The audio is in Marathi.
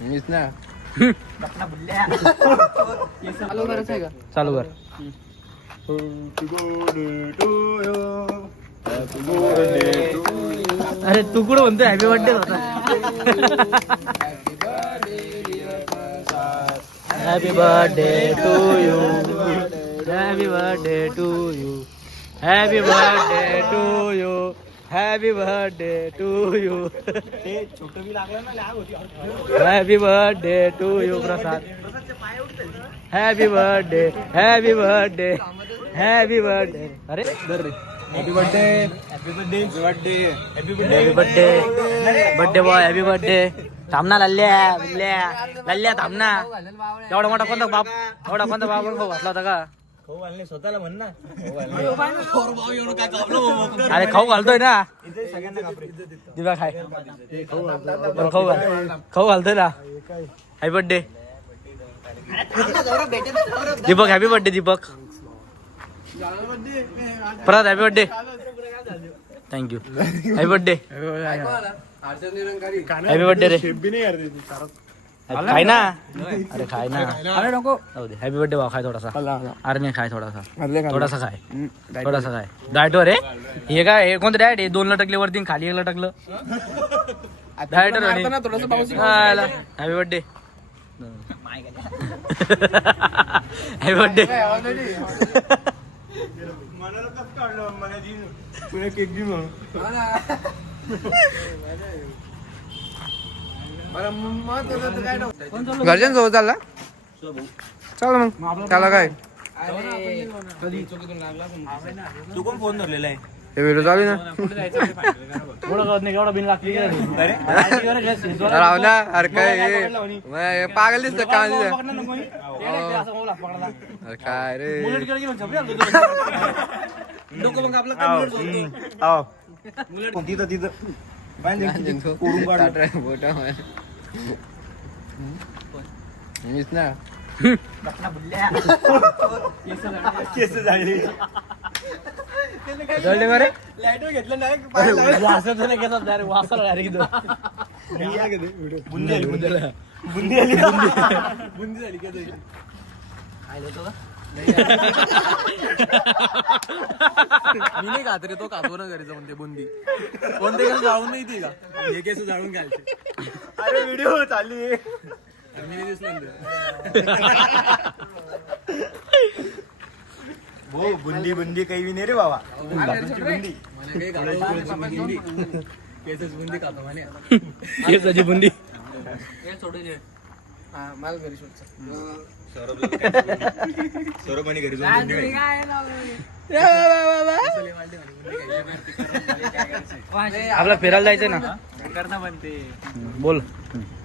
मीच ना चालू करायचं आहे का? चालू कर. अरे तू कुठं म्हणतोय हॅपी बर्थडे होता. Happy birthday to you. Happy birthday to you. Happy birthday to you. Happy birthday to you. Happy birthday to you Prasad. Happy birthday. Happy birthday. Happy birthday. अरे happy birthday happy birthday birthday happy birthday. Birthday boy happy birthday. थांबना लल्ल्या लल्ल्या थांबना. एवढा मोठा कोणता बाप खाऊ घातला होता का? स्वतःला म्हण ना अरे खाऊ घालतोय ना. सगळ्यांना दिवा खाय. खाऊ घालतोय ना. Happy birthday Deepak. Happy birthday Deepak. परत happy birthday. Thank you. Happy birthday. Happy birthday रे. खाय ना. अरे खाय ना. अरे नको. हॅपी बर्थडे भाऊ. खाय थोडासा. अरे नाही खाय थोडासा. थोडासा खाय. थोडासा खाय. डायटवर आहे हे काय. हे कोणतं डायट आहे? 2 लटकले वरती खाली 1 लटकलं. डायटर थोडस पाऊस. Happy birthday. Happy birthday. घरच्यांसोबत चालला चला मग त्याला काय तू कोण फोन धरलेला आहे? हे व्हिडिओ चालू ना एवढा बिन लागली राव ना अरे काय हे पागल दिसत का अरे काय रे तिथं तिथं मीच ना केस झाले. जळले का रे? लाईटवर घेतलं नाही असं तर नाही घेतात डायरेक्ट वासाला डायरेक्ट इथं. बुंदी आली बुंदी आली बुंदी झाली का तुझी? मी नाही खात रे. तो खातो ना घरी जाऊन ते बुंदी. कोणते केस जाळून नाही ती का? हे केस जाळून घालते. अरे व्हिडिओ चालू आहे. मी नाही दिसलं. हो बुंदी बुंदी काही बी नाही रे बाबा. बापूची बुंदी. केसच बुंदी खातो म्हणे. केसाची बुंदी. सोडून मला घरी सोडचं. सौरभ आणि घरी जाऊन बुंदी खायची. आपला फिरायला जायचंय ना. करना बनते. बोल.